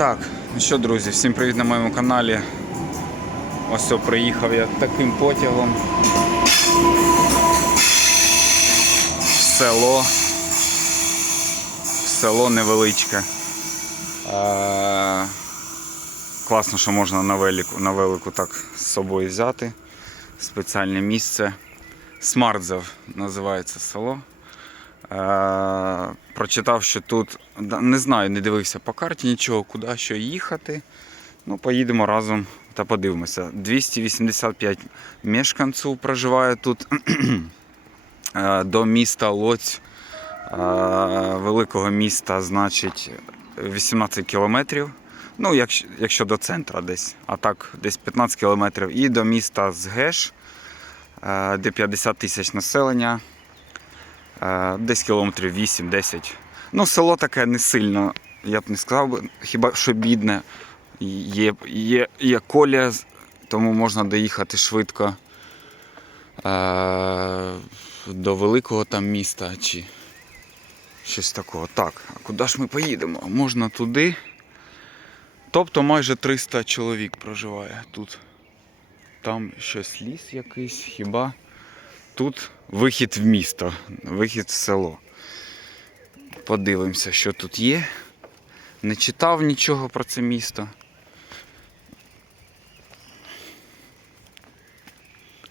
Так, ну що, друзі, всім привіт на моєму каналі. Ось приїхав я таким потягом. В село. В село невеличке. Е, класно, що можна на велику, на велику так з собою взяти. Спеціальне місце. Смардзев називається село. Е, прочитав, що тут не знаю, не дивився по карті нічого, куди що їхати. Ну, поїдемо разом та подивимося. 285 мешканців проживає тут Е, до міста Лоць, е, великого міста, значить 18 кілометрів. Ну, якщо, якщо до центра десь, а так десь 15 кілометрів. І до міста Згеш, де 50 тисяч населення. Е, Десь кілометрів 8-10. Ну, село таке не сильно, я б не сказав, хіба що бідне. Є, є, є колія, тому можна доїхати швидко е, до великого там міста чи щось такого. Так, а куди ж ми поїдемо? Можна туди. Тобто майже 300 чоловік проживає тут. Там щось ліс якийсь, хіба. Тут вихід в місто, вихід в село. Подивимося, що тут є. Не читав нічого про це місто.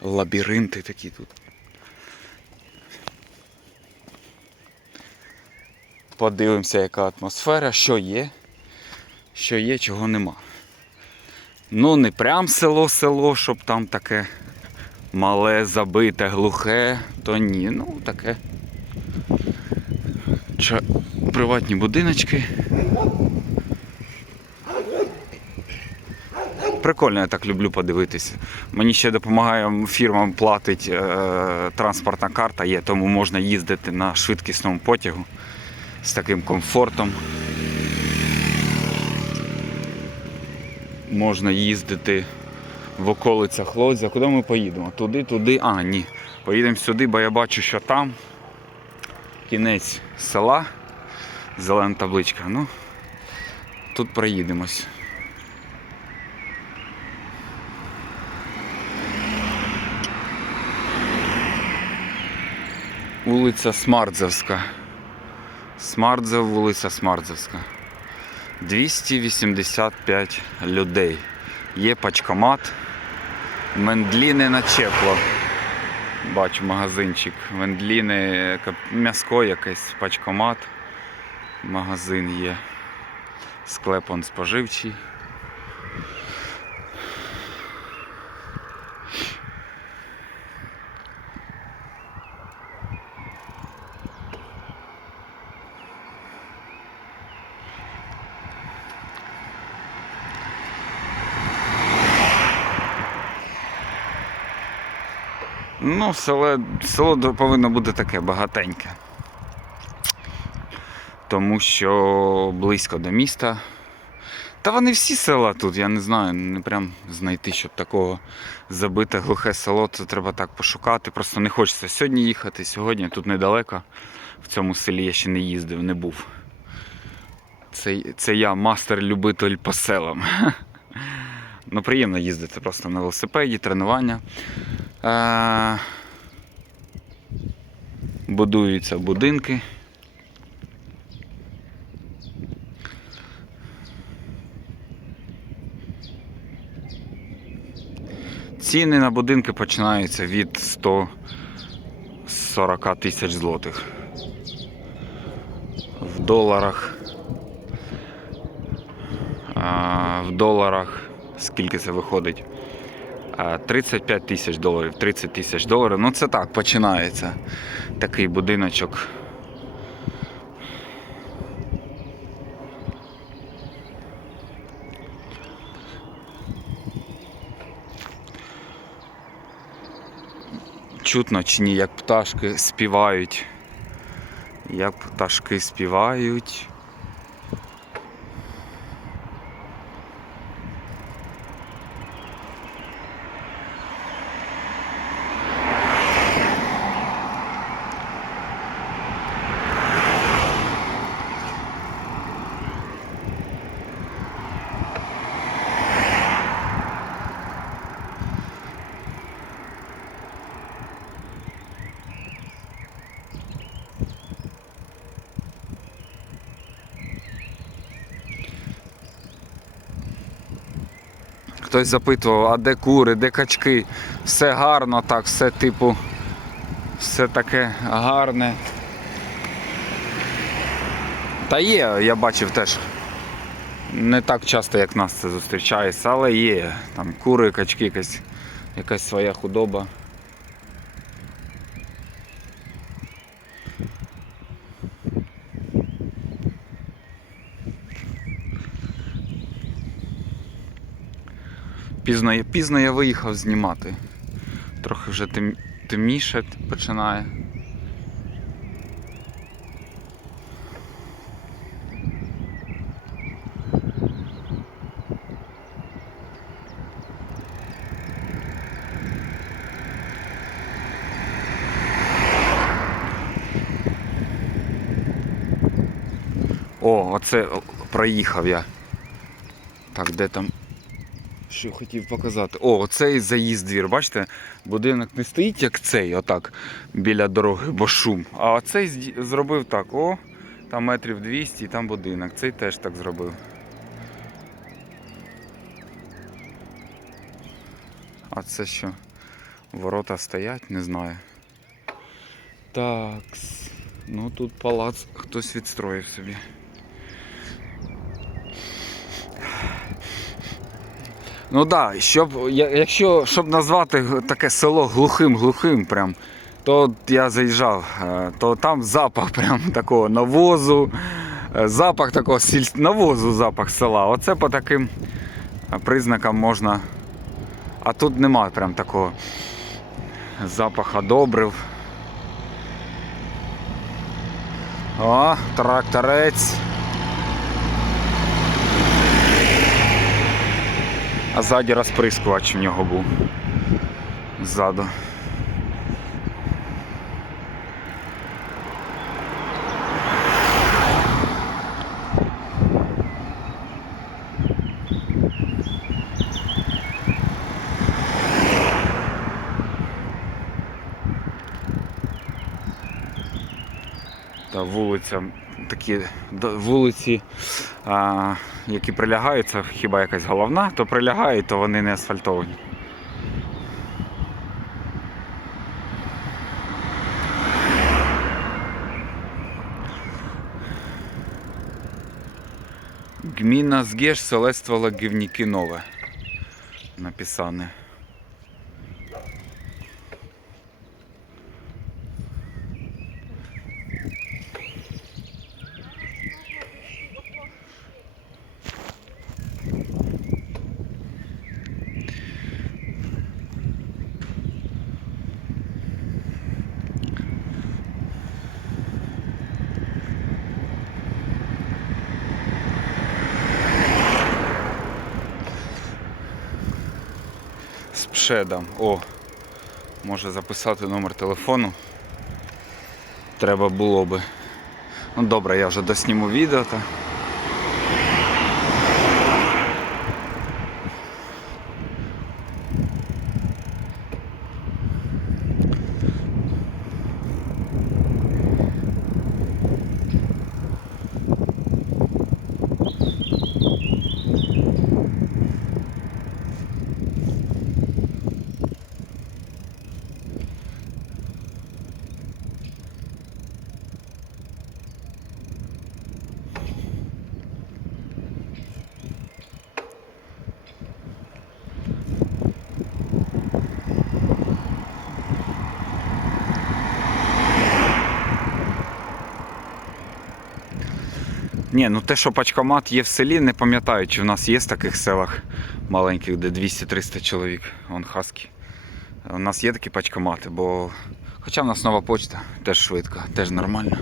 Лабіринти такі тут. Подивимося, яка атмосфера, що є, що є, чого нема. Ну, не прям село-село, щоб там таке мале, забите, глухе, то ні. Ну, таке. Ча... Приватні будиночки. Прикольно, я так люблю подивитися. Мені ще допомагає фірмам платить е, транспортна карта є, тому можна їздити на швидкісному потягу з таким комфортом. Можна їздити в околицях Лодзя. Куди ми поїдемо? Туди, туди. А, ні. Поїдемо сюди, бо я бачу, що там кінець села. Зелена табличка. Ну, тут проїдемось. Вулиця Смардзевська. Смардзев, вулиця Смардзевська. 285 людей. Є пачкомат. Мендліни на чепло. Бачу магазинчик. Мендліни, м'яско якесь, пачкомат. Магазин є. Склеп он споживчий. Ну, село, село повинно бути таке багатеньке. Тому що близько до міста. Та вони всі села тут, я не знаю, не прям знайти, щоб такого забите глухе село, це треба так пошукати. Просто не хочеться сьогодні їхати, сьогодні тут недалеко. В цьому селі я ще не їздив, не був. Це, це я мастер-любитель по селам. Ну, приємно їздити просто на велосипеді, тренування. Е, Будуються будинки. Ціни на будинки починаються від 140 тисяч злотих. В доларах. А, в доларах скільки це виходить? А, 35 тисяч доларів, 30 тисяч доларів. Ну це так, починається такий будиночок. Чутно чи ні, як пташки співають. Як пташки співають. Хтось запитував, а де кури, де качки. Все гарно, так, все типу, все таке гарне. Та є, я бачив теж. Не так часто, як нас це зустрічається, але є. Там кури, качки, якась, якась своя худоба. Пізно, пізно я виїхав знімати. Трохи вже тем, темніше починає. О, оце проїхав я. Так, де там? Що хотів показати? О, оцей заїзд двір. Бачите, будинок не стоїть як цей, отак, біля дороги, бо шум. А оцей зробив так: о, там метрів 200 і там будинок. Цей теж так зробив. А це що? Ворота стоять, не знаю. Так. Ну тут палац хтось відстроїв собі. Ну так, да, щоб, якщо щоб назвати таке село глухим-глухим, прям, то я заїжджав, е, то там запах прям такого навозу, е, запах такого сіль... навозу, запах села. Оце по таким е, признакам можна. А тут немає прям такого запаха добрив. О, тракторець. А ззаді розприскувач в нього був. Ззаду. Та вулиця, такі вулиці, а, які прилягають, це хіба якась головна, то прилягають, то вони не асфальтовані. Гміна Згеш селество Гівніки Нове. Написане. З дам? О, може записати номер телефону. Треба було би. Ну добре, я вже досніму відео. Та. Ні, ну те, що пачкомат є в селі, не пам'ятаю, чи в нас є в таких селах маленьких, де 200-300 чоловік. Вон хаски. У нас є такі пачкомати, бо. Хоча в нас нова почта, теж швидка, теж нормально.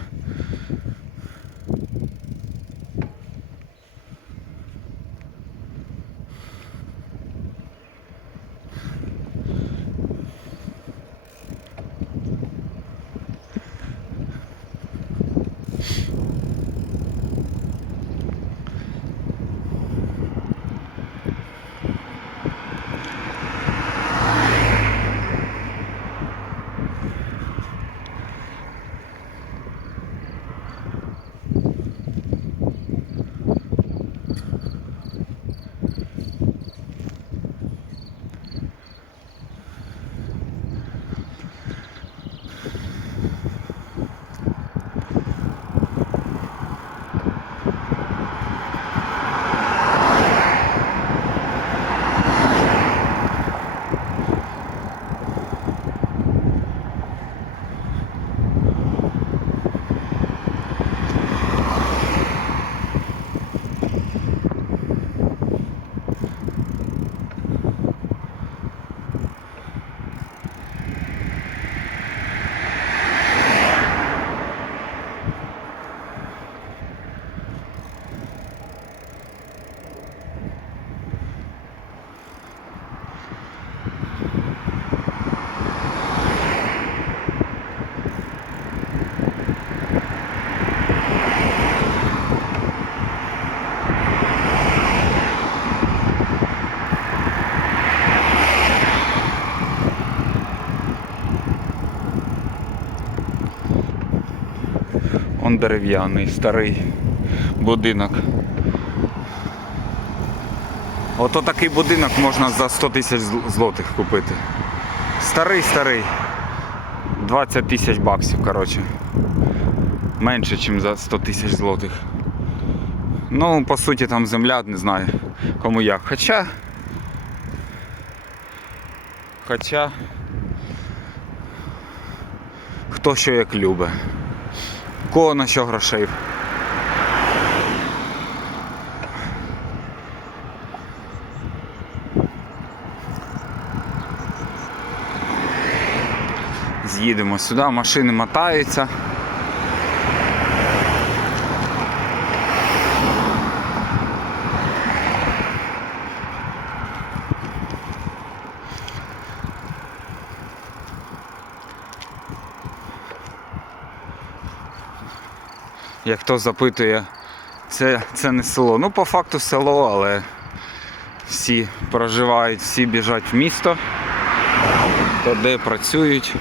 Дерев'яний, старий будинок. Ото такий будинок можна за 100 тисяч злотих купити. Старий, старий. 20 тисяч баксів, коротше. Менше, ніж за 100 тисяч злотих. Ну, по суті, там земля, не знаю, кому як. Хоча. Хоча. Хто що як любить. Кого на що грошей. З'їдемо сюди, машини мотаються. Як хто запитує, це, це не село. Ну, по факту село, але всі проживають, всі біжать в місто, то де працюють,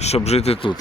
щоб жити тут.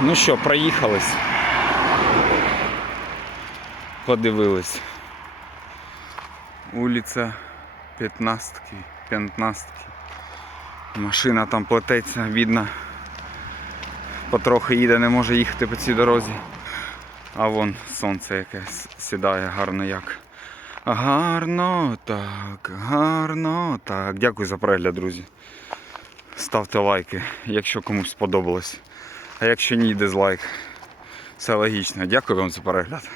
Ну що, проїхались. Подивились. Улиця 15 15 Машина там плететься, видно. Потрохи їде, не може їхати по цій дорозі. А вон сонце яке сідає гарно як. Гарно так, гарно так. Дякую за перегляд, друзі. Ставте лайки, якщо комусь сподобалось. А якщо ні, дизлайк. Все логічно. Дякую вам за перегляд.